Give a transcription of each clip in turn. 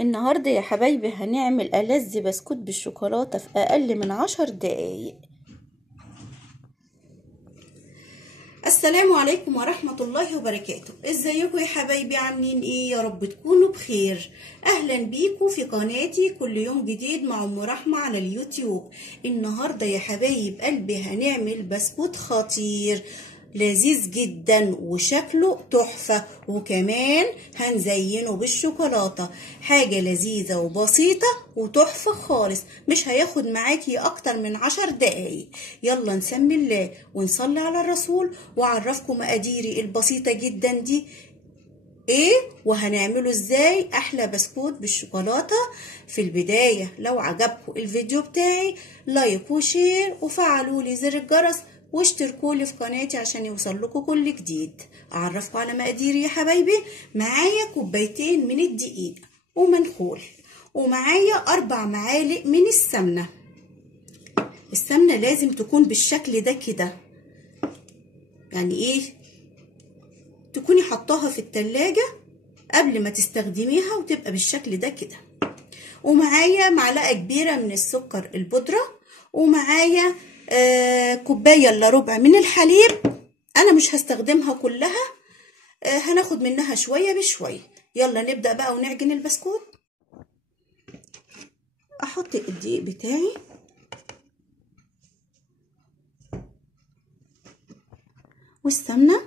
النهاردة يا حبايبي هنعمل ألذ بسكوت بالشوكولاتة في أقل من 10 دقايق. السلام عليكم ورحمة الله وبركاته. ازيكم يا حبايبي؟ عاملين ايه؟ يا رب تكونوا بخير. اهلا بيكم في قناتي كل يوم جديد مع ام رحمة على اليوتيوب. النهاردة يا حبايب قلبي هنعمل بسكوت خطير لذيذ جدا وشكله تحفة، وكمان هنزينه بالشوكولاتة. حاجة لذيذة وبسيطة وتحفة خالص، مش هياخد معاكي اكتر من 10 دقايق. يلا نسمي الله ونصلي على الرسول واعرفكم مقاديري البسيطة جدا دي ايه وهنعمله ازاي احلى بسكوت بالشوكولاتة. في البداية لو عجبكم الفيديو بتاعي لايك وشير وفعلوا لي زر الجرس واشتركوا لي في قناتي عشان يوصل لكم كل جديد. اعرفكم على مقاديري يا حبايبي. معايا كوبايتين من الدقيق ومنخول، ومعايا 4 معالق من السمنة. السمنة لازم تكون بالشكل ده كده، يعني ايه، تكوني حطاها في التلاجة قبل ما تستخدميها وتبقى بالشكل ده كده. ومعايا معلقة كبيرة من السكر البودرة، ومعايا كوباية الا ربع من الحليب. انا مش هستخدمها كلها، هناخد منها شوية بشوية. يلا نبدأ بقى ونعجن البسكوت. احط الدقيق بتاعي والسمنة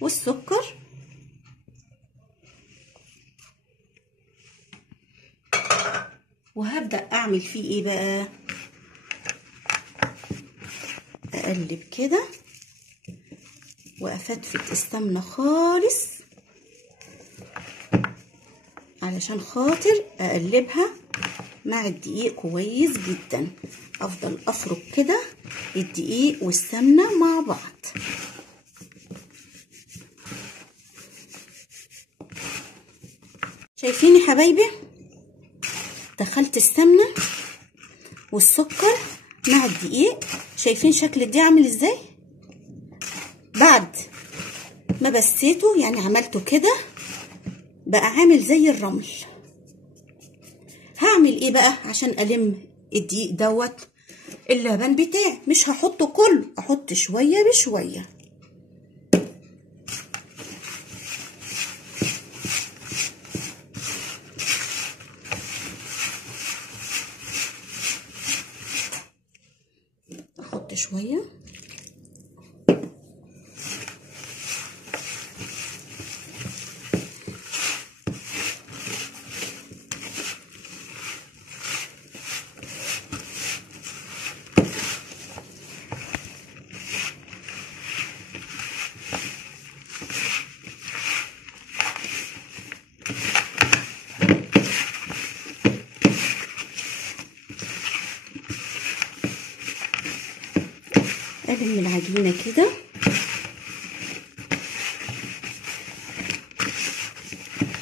والسكر وهبدأ اعمل فيه ايه بقى، اقلب كده وافتفت السمنة خالص علشان خاطر اقلبها مع الدقيق كويس جدا. افضل افرك كده الدقيق والسمنة مع بعض. شايفين يا حبايبي؟ دخلت السمنة والسكر مع الدقيق. شايفين شكل الدقيق عامل ازاي؟ بعد ما بسيته يعني عملته كده بقى عامل زي الرمل. هعمل ايه بقى عشان الم الدقيق دوت؟ اللبن بتاعي مش هحطه كله، احط شوية بشوية. احط شوية ألم العجينة كده.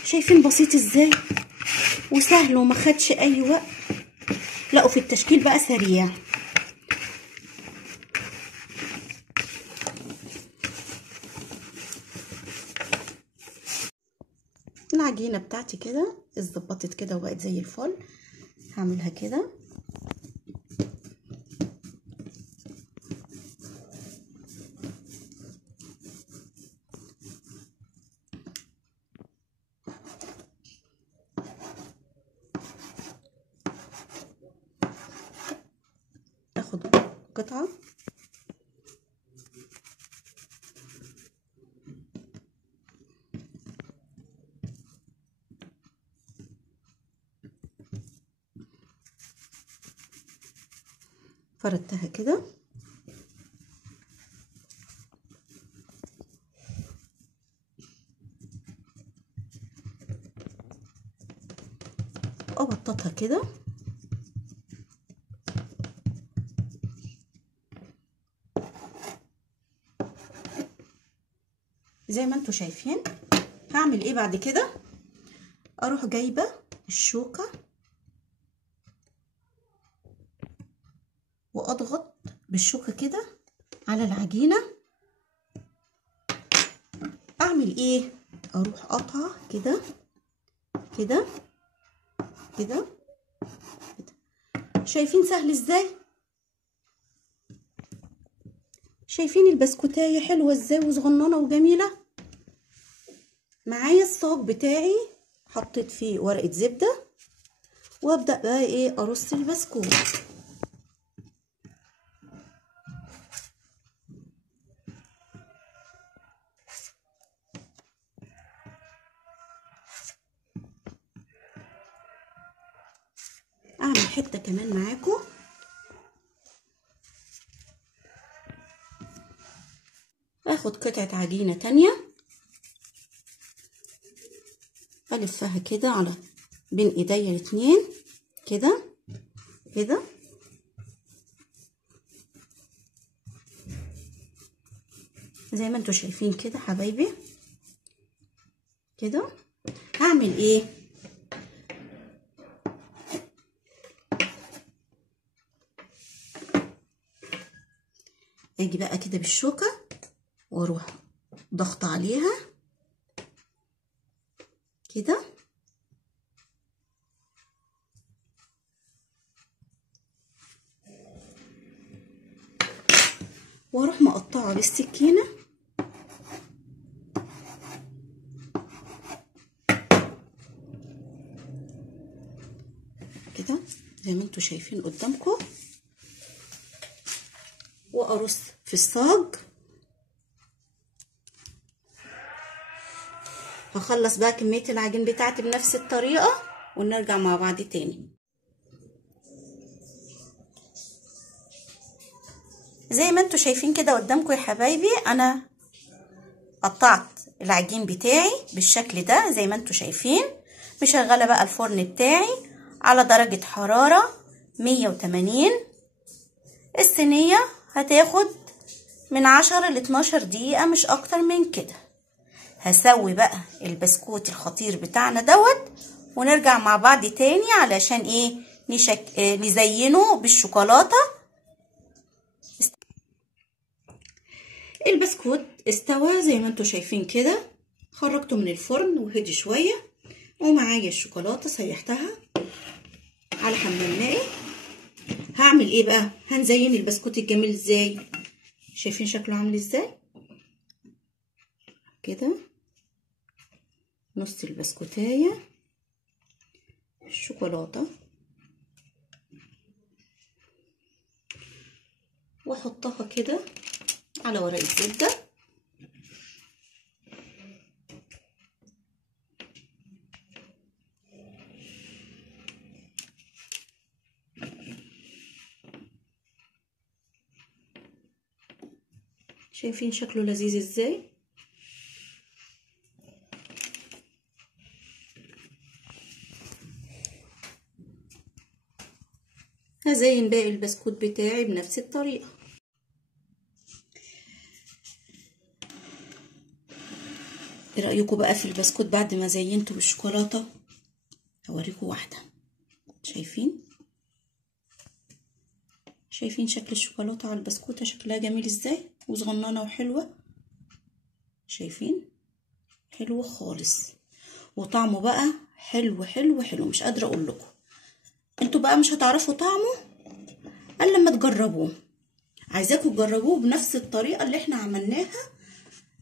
شايفين بسيط ازاي وسهل وما خدش اي وقت. لا وفي التشكيل بقى سريع. العجينة بتاعتي كده اتظبطت كده وبقت زي الفل. هعملها كده اخد قطعة فردتها كده وابططها كده زي ما انتوا شايفين. هعمل ايه بعد كده؟ اروح جايبه الشوكه واضغط بالشوكه كده على العجينه هعمل ايه؟ اروح قطعه كده كده كده. شايفين سهل ازاي؟ شايفين البسكوتايه حلوه ازاي وصغننه وجميله. معايا الصاج بتاعي، حطيت فيه ورقه زبده وابدا بقى ايه ارص البسكوت. اعمل حته كمان معاكم. اخد قطعه عجينه تانية الفها كده على بين ايديا الاتنين كده كده. زي ما انتوا شايفين كده حبايبي كده. هعمل ايه؟ اجي بقى كده بالشوكة واروح ضغط عليها كده واروح مقطعه بالسكينة كده زي ما انتوا شايفين قدامكم، وارص في الصاج. هخلص بقى كمية العجين بتاعتي بنفس الطريقة ونرجع مع بعض تاني. زي ما انتوا شايفين كده قدامكم يا حبايبي، انا قطعت العجين بتاعي بالشكل ده زي ما انتوا شايفين. مشغلة بقى الفرن بتاعي على درجة حرارة 180. الصينية هتاخد من 10 ل 12 دقيقة مش اكتر من كده. هسوي بقى البسكوت الخطير بتاعنا دوت ونرجع مع بعض تاني علشان ايه نزينه بالشوكولاتة. البسكوت استوى زي ما انتوا شايفين كده، خرجته من الفرن وهدي شوية، ومعايا الشوكولاتة سيحتها على حمام مائي. هعمل ايه بقى؟ هنزين البسكوت الجميل ازاي؟ شايفين شكله عامل ازاي كده؟ نص البسكوتايه الشوكولاته واحطها كده على ورقه زبده. شايفين شكله لذيذ ازاي؟ هزين باقي البسكوت بتاعي بنفس الطريقة. ايه رأيكم بقى في البسكوت بعد ما زينته بالشوكولاتة؟ هوريكم واحدة. شايفين شكل الشوكولاتة على البسكوتة شكلها جميل ازاي وصغننة وحلوة. شايفين حلوة خالص، وطعمه بقى حلو حلو حلو، مش قادرة اقول لكم. انتوا بقى مش هتعرفوا طعمه الا لما تجربوه. عايزاكم تجربوه بنفس الطريقة اللي احنا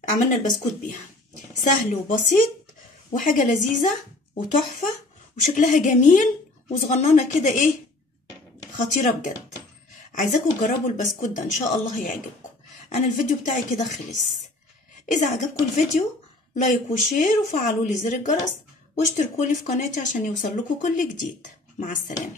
عملنا البسكوت بيها. سهل وبسيط وحاجة لذيذة وتحفة وشكلها جميل وصغننة كده ايه خطيرة بجد. عايزاكم تجربوا البسكوت ده ان شاء الله هيعجبكم. انا الفيديو بتاعي كده خلص. اذا عجبكم الفيديو لايك وشير وفعلوا لي زر الجرس واشتركوا لي في قناتي عشان يوصل لكم كل جديد. مع السلامة.